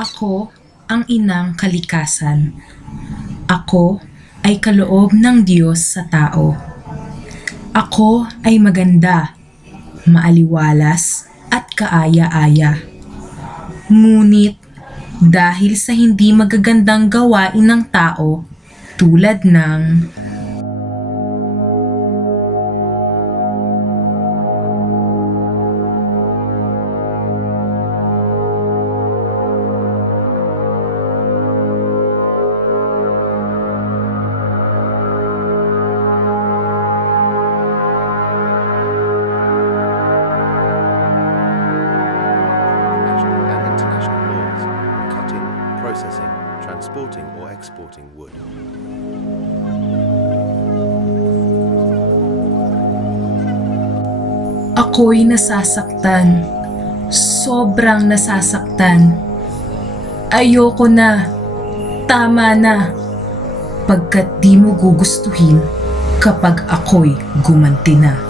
Ako ang inang kalikasan. Ako ay kaloob ng Diyos sa tao. Ako ay maganda, maaliwalas at kaaya-aya. Ngunit dahil sa hindi magagandang gawain ng tao tulad ng national and international laws on cutting, processing, transporting or exporting wood. ako'y nasasaktan. Sobrang nasasaktan. Ayoko na. Tama na. Pagkat di mo gugustuhin kapag ako'y gumanti na.